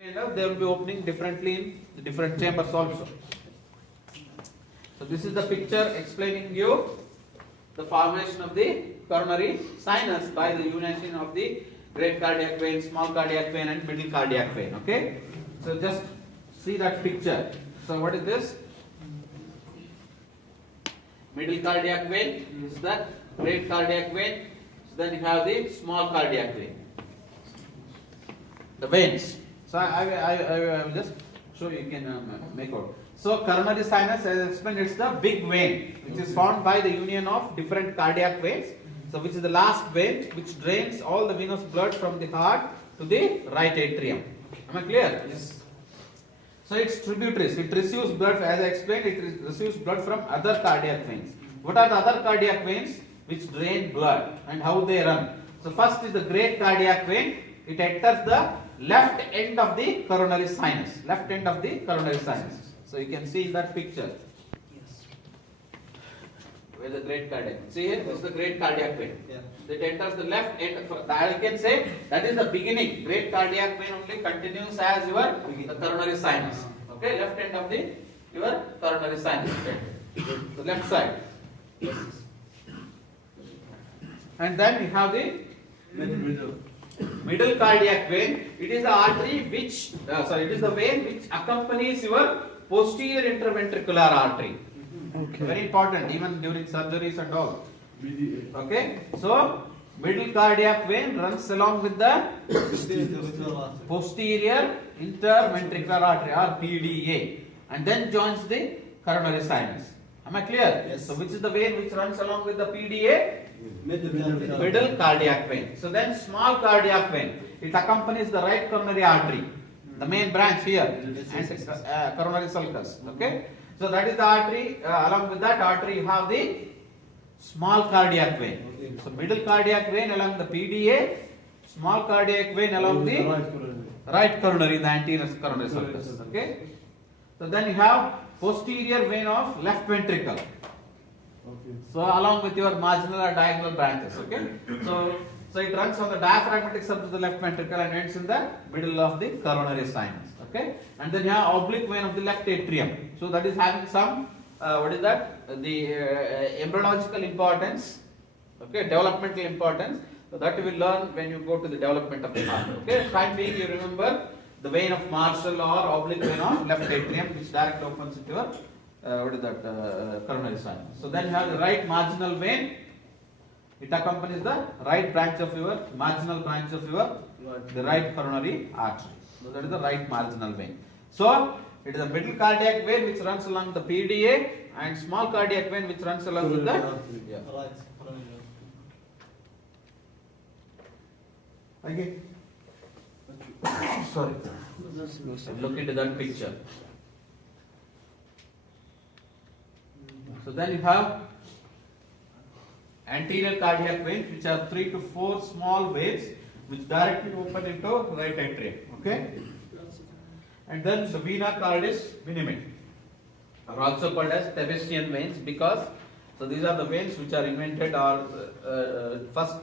They will be opening differently in the different chambers also. So this is the picture explaining you the formation of the coronary sinus by the unison of the great cardiac vein, small cardiac vein and middle cardiac vein. Okay. So just see that picture. So what is this? Middle cardiac vein is the great cardiac vein. So then you have the small cardiac vein. The veins. So I will just show you can make out. So coronary sinus, as I explained, it's the big vein which is formed by the union of different cardiac veins. So which is the last vein which drains all the venous blood from the heart to the right atrium. Am I clear? Yes. So it's tributaries. It receives blood, as I explained, it receives blood from other cardiac veins. What are the other cardiac veins which drain blood and how they run? So first is the great cardiac vein. It enters the left end of the coronary sinus. Left end of the coronary sinus. So you can see in that picture. Yes. Where the great cardiac. See here, this is the great cardiac vein. Yeah. It enters the left end. I can say that is the beginning. Great cardiac vein only continues as your the coronary sinus. Okay, left end of the your coronary sinus. The left side. Yes. And then you have the middle cardiac vein. It is the artery which, it is the vein which accompanies your posterior interventricular artery. Okay. Very important, even during surgeries and all. Okay, so middle cardiac vein runs along with the posterior interventricular artery or PDA, and then joins the coronary sinus. Am I clear? Yes. So which is the vein which runs along with the PDA? Middle cardiac vein. So then small cardiac vein. It accompanies the right coronary artery, the main branch here, and coronary sulcus. Okay. So that is the artery. Along with that artery, you have the small cardiac vein. So middle cardiac vein along the PDA, small cardiac vein along the right coronary, the anterior coronary sulcus. Okay. So then you have posterior vein of left ventricle. So along with your marginal or diagonal branches. Okay. So it runs on the diaphragmatic surface of the left ventricle and ends in the middle of the coronary sinus. Okay. And then you have oblique vein of the left atrium. So that is having some what is that? The embryological importance. Okay. Developmental importance. So that you will learn when you go to the development of the heart. Okay. Time being, you remember the vein of Marshall or oblique vein of left atrium, which directly opens into your coronary sinus. So then you have the right marginal vein. It accompanies the right branch of your marginal branch of your the right coronary artery. So that is the right marginal vein. So it is a middle cardiac vein which runs along the PDA and small cardiac vein which runs along with the again. Sorry. Look into that picture. So then you have anterior cardiac veins, which are 3 to 4 small veins which directly open into right atrium. Okay. And then the vena cordis minima are also called as Tebesian veins because so these are the veins which are invented or first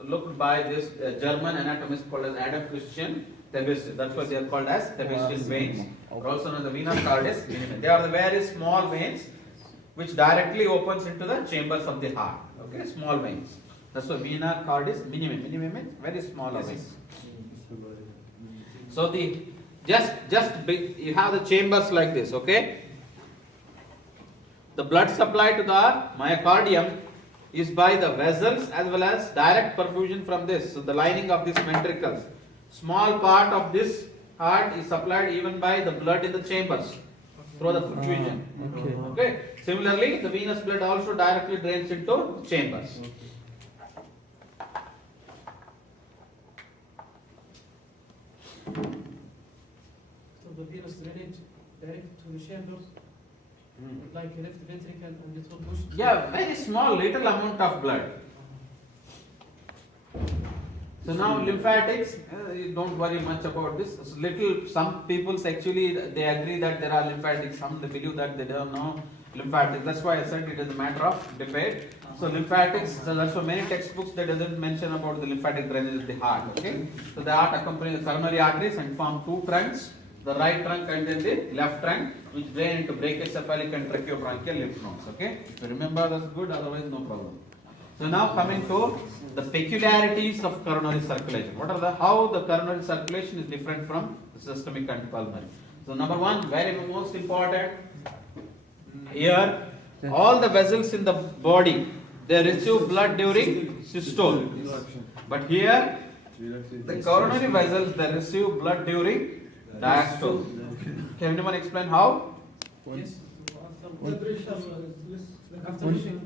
looked by this German anatomist called as Adam Christian Tebesius. That's why they are called as Tebesian veins. Or also known as the vena cordis minima. They are the very small veins which directly opens into the chambers of the heart. Okay, small veins. That's why vena cordis minima. Minima means very small veins. So the just big, you have the chambers like this. Okay. The blood supply to the myocardium is by the vessels as well as direct perfusion from this. So the lining of these ventricles. Small part of this heart is supplied even by the blood in the chambers through the perfusion. Okay. Similarly, the venous blood also directly drains into chambers. So the venous drainage direct to the chambers, like left ventricle and little push. Yeah, very small, little amount of blood. So now lymphatics, you don't worry much about this. Some people actually they agree that there are lymphatics. Some they believe that they don't know. Lymphatics. That's why I said it is a matter of debate. So lymphatics, so that's why many textbooks that doesn't mention about the lymphatic drainage of the heart. Okay. So the heart accompanies the coronary arteries and form two trunks, the right trunk and then the left trunk, which drain into brachiocephalic and tracheobronchial lymph nodes. Okay. So remember that's good. Otherwise no problem. So now coming to the peculiarities of coronary circulation. What are the how the coronary circulation is different from the systemic and pulmonary? So number one, very most important. Here, all the vessels in the body, they receive blood during systole. But here, the coronary vessels, they receive blood during diastole. Can anyone explain how? Yes. After reaching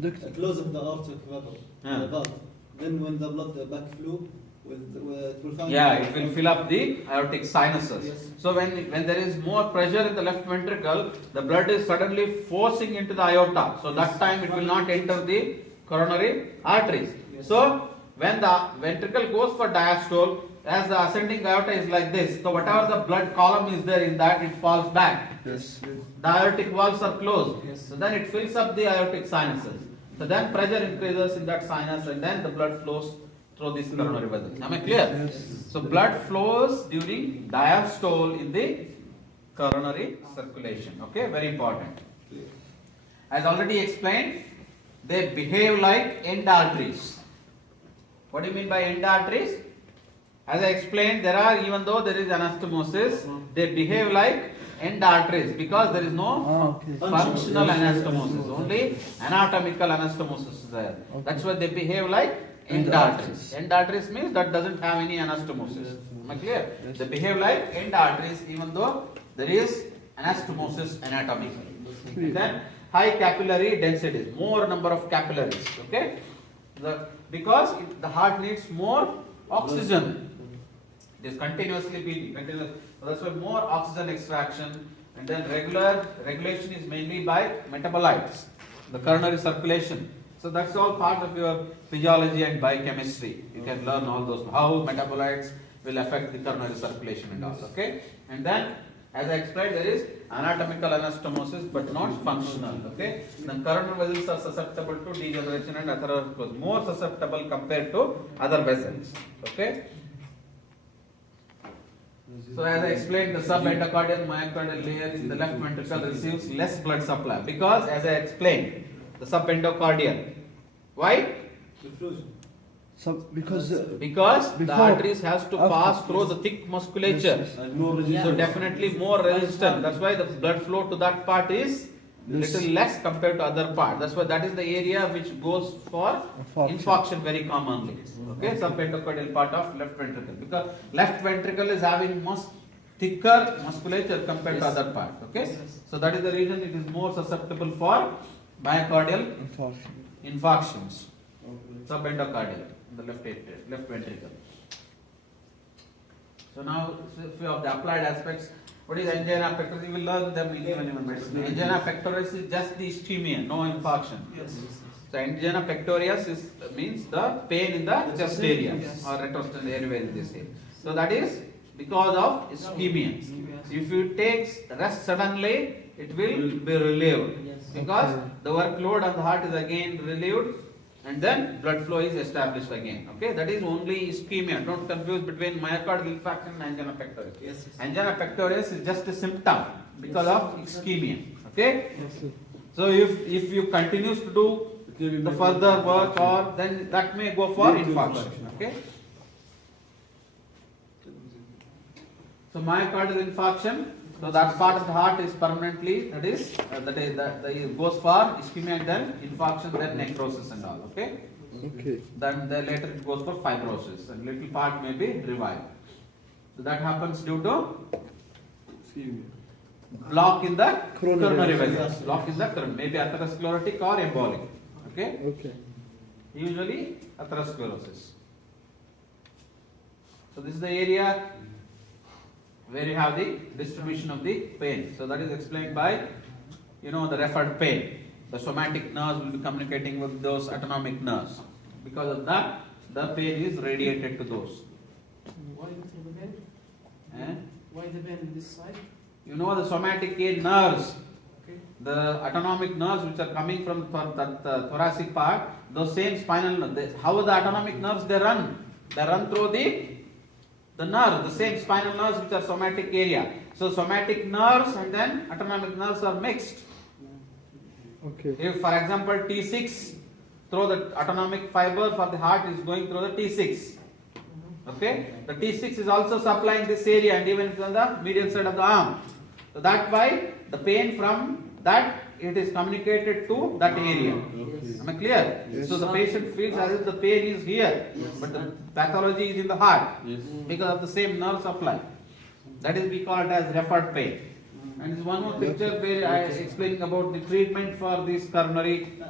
the close of the aortic valve. Then when the blood backflow, it will find. Yeah, it will fill up the aortic sinuses. Yes. So when there is more pressure in the left ventricle, the blood is suddenly forcing into the aorta. So that time it will not enter the coronary arteries. Yes. So when the ventricle goes for diastole, as the ascending aorta is like this, so whatever the blood column is there in that, it falls back. Yes. The aortic valves are closed. Yes. So then it fills up the aortic sinuses. So then pressure increases in that sinus and then the blood flows through these coronary vessels. Am I clear? Yes. So blood flows during diastole in the coronary circulation. Okay, very important. As already explained, they behave like end arteries. What do you mean by end arteries? As I explained, there are, even though there is anastomosis, they behave like end arteries because there is no functional anastomosis. Only anatomical anastomosis is there. That's why they behave like end arteries. End arteries means that doesn't have any anastomosis. Am I clear? They behave like end arteries even though there is anastomosis anatomically. And then high capillary density, more number of capillaries. Okay? Because the heart needs more oxygen. It is continuously beating. So that's why more oxygen extraction, and then regulation is mainly by metabolites, the coronary circulation. So that's all part of your physiology and biochemistry. You can learn all those, how metabolites will affect the coronary circulation and all. Okay? And then, as I explained, there is anatomical anastomosis but not functional. Okay? The coronary vessels are susceptible to degeneration and atherosclerosis, more susceptible compared to other vessels. Okay? So as I explained, the subendocardial myocardial layer in the left ventricle receives less blood supply because, as I explained, the subendocardial. Why? Because the arteries has to pass through the thick musculature. So definitely more resistant. That's why the blood flow to that part is little less compared to other part. That's why that is the area which goes for infarction very commonly. Okay, subendocardial part of left ventricle, because left ventricle is having much thicker musculature compared to other part. Okay, so that is the reason it is more susceptible for myocardial infarctions. Subendocardial in the left ventricle. So now a few of the applied aspects. What is angina pectoris? You will learn them in even medicine. Angina pectoris is just the ischemia, no infarction. Yes. So angina pectoris means the pain in the chest area or retrosternal area in this area. So that is because of ischemia. So if you take rest suddenly, it will be relieved because the workload on the heart is again relieved. And then blood flow is established again. Okay, that is only ischemia. Don't confuse between myocardial infarction and angina pectoris. Yes. Angina pectoris is just a symptom because of ischemia. Okay. So if you continue to do the further work, or then that may go for infarction. Okay. So myocardial infarction. So that part of the heart is permanently, that it goes for ischemia and then infarction, then necrosis and all. Okay. Then later it goes for fibrosis and little part may be revived. So that happens due to block in the coronary vessels. Block in the coronary, maybe atherosclerotic or embolic. Okay. Usually atherosclerosis. So this is the area where you have the distribution of the pain. So that is explained by, the referred pain. The somatic nerves will be communicating with those autonomic nerves. Because of that, the pain is radiated to those. Why the pain? Eh? Why the pain on this side? The somatic nerves. Okay. the autonomic nerves which are coming from the thoracic part, those same spinal nerves, how the autonomic nerves they run? They run through the nerve, the same spinal nerves which are somatic area. So somatic nerves and then autonomic nerves are mixed. Okay. If for example T6 through the autonomic fiber for the heart is going through the T6. Okay, the T6 is also supplying this area and even on the medial side of the arm. So that's why the pain from that it is communicated to that area. Am I clear? Yes. So the patient feels as if the pain is here, but the pathology is in the heart because of the same nerve supply. That is we call it as referred pain. And this one more picture where I explaining about the treatment for these coronary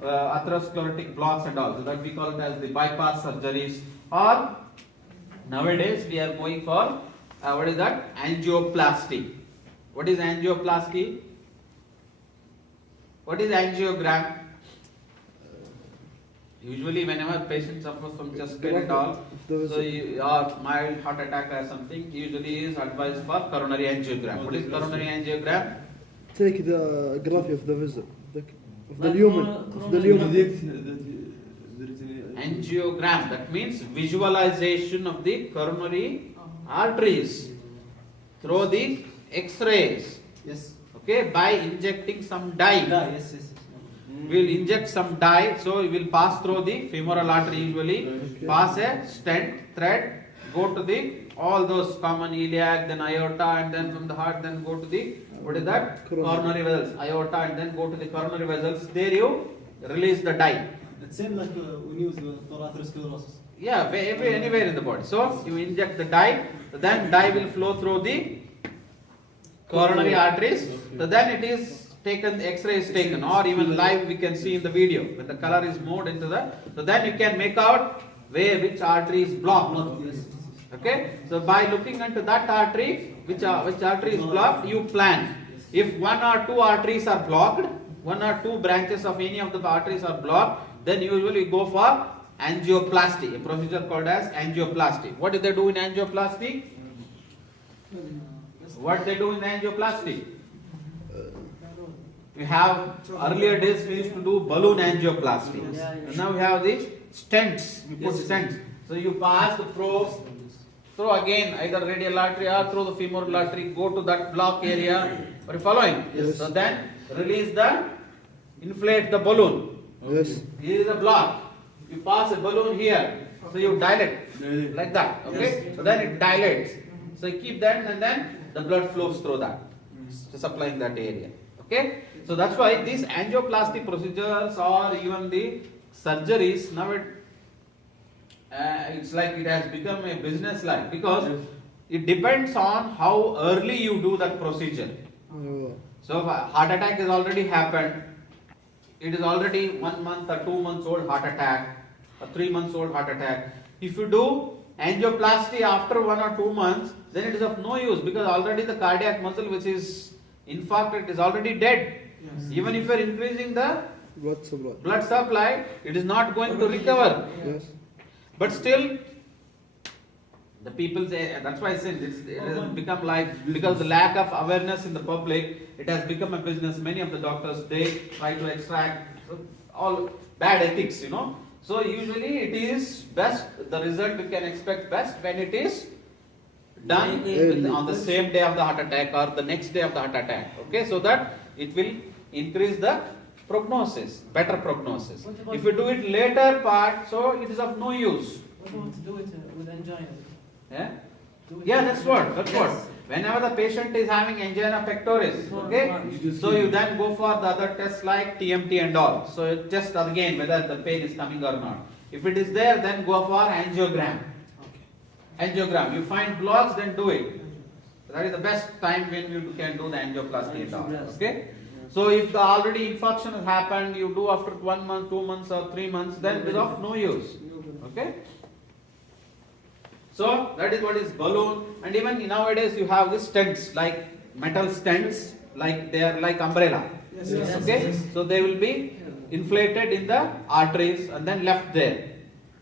atherosclerotic blocks and all. So that we call it as the bypass surgeries, or nowadays we are going for what is that? Angioplasty. What is angioplasty? What is angiogram? Usually whenever patient suffers from chest pain and all, so or mild heart attack or something, usually is advised for coronary angiogram. What is coronary angiogram? Take the graph of the vessel, of the lumen, of the lumen. Angiogram, that means visualization of the coronary arteries through the X-rays. Yes. Okay, by injecting some dye. Yes. We will inject some dye, so we will pass through the femoral artery usually, pass a stent thread, go to the all those common iliac, then aorta, and then from the heart, then go to the what is that? Coronary vessels, aorta, and then go to the coronary vessels. There you release the dye. It seems like we use for atherosclerosis. Yeah, anywhere in the body. So you inject the dye, then dye will flow through the coronary arteries. So then it is taken, the X-ray is taken, or even live we can see in the video when the color is moved into the. So then you can make out which artery is blocked. Okay. So by looking into that artery, which artery is blocked, you plan. If one or two arteries are blocked, one or two branches of any of the arteries are blocked, then usually go for angioplasty, a procedure called as angioplasty. What do they do in angioplasty? What they do in angioplasty? We have earlier days we used to do balloon angioplasty. And now we have the stents. We put stents. So you pass the probe through again either radial artery or through the femoral artery, go to that block area. Are you following? Yes. So then release inflate the balloon. Yes. Here is a block. You pass a balloon here. So you dilate like that. Okay? So then it dilates. So you keep that and then the blood flows through that. So supplying that area. Okay? So that's why these angioplasty procedures or even the surgeries now it's like it has become a business line because it depends on how early you do that procedure. Oh. So if a heart attack has already happened, it is already 1 month or 2 months old heart attack, a 3 months old heart attack. If you do angioplasty after 1 or 2 months, then it is of no use because already the cardiac muscle which is infarcted is already dead. Yes. Even if you are increasing the Blood supply, it is not going to recover. Yes. But still, the people say, that's why I said it has become like, because the lack of awareness in the public, it has become a business. Many of the doctors, they try to extract all bad ethics, So usually it is best, the result we can expect best when it is done on the same day of the heart attack or the next day of the heart attack. Okay, so that it will increase the prognosis, better prognosis. If you do it later part, so it is of no use. What about to do it with angina? Yeah? Do it Yeah, with- that's what. Yes. Whenever the patient is having angina pectoris, okay, so you then go for the other tests like TMT and all. So you test again whether the pain is coming or not. If it is there, then go for angiogram. Angiogram. You find blocks, then do it. That is the best time when you can do the angioplasty and all. Okay. So if the already infarction has happened, you do after 1 month, 2 months, or 3 months, then it is of no use. Okay. So that is what is balloon, and even nowadays you have the stents like metal stents, like they are like umbrella. Yes. Okay, so they will be inflated in the arteries and then left there.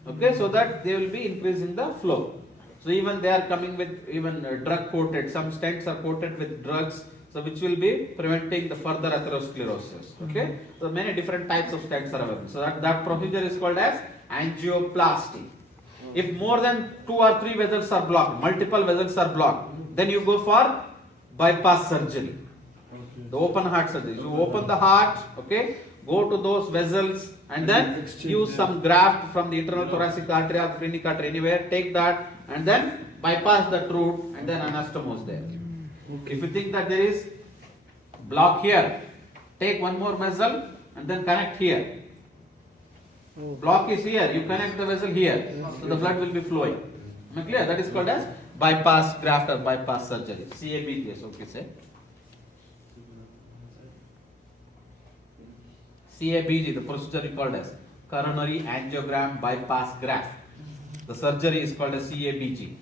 Okay, so that they will be increasing the flow. So even they are coming with even drug coated. Some stents are coated with drugs So which will be preventing the further atherosclerosis. Okay. So many different types of stents are available. So that procedure is called as angioplasty. If more than 2 or 3 vessels are blocked, multiple vessels are blocked, then you go for bypass surgery. The open heart surgery. You open the heart, okay, go to those vessels and then use some graft from the internal thoracic artery or phrenic artery anywhere, take that and then bypass that route and then anastomose there. If you think that there is block here, take one more vessel and then connect here. Block is here, you connect the vessel here, so the blood will be flowing. Am I clear? That is called as bypass graft or bypass surgery. CABG, okay, say. CABG, the procedure is called as coronary angiogram bypass graft. The surgery is called as CABG.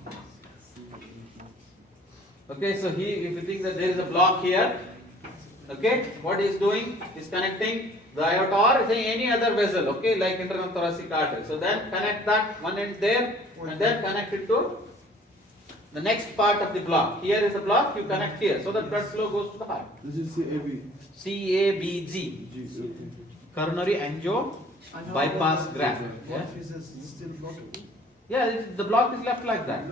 Okay, so if you think that there is a block here, okay, what he is doing is connecting the aorta or any other vessel, okay, like internal thoracic artery. So then connect that one end there and then connect it to the next part of the block. Here is the block, you connect here, so that blood flow goes to the heart. This is CAB. CABG, coronary angio bypass graft. Yeah? What is this still blockable? Yeah, the block is left like that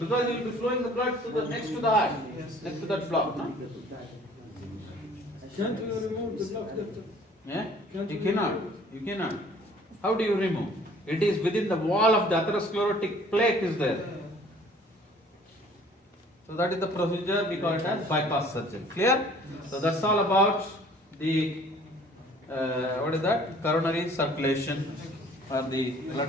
because you will be flowing the blood to the next to the heart, next to that block. No? Can't we remove the block, doctor? Yeah, you cannot. You cannot. How do you remove? It is within the wall of the atherosclerotic plaque is there. So that is the procedure we call it as bypass surgery. Clear? So that's all about the what is that? Coronary circulation or the blood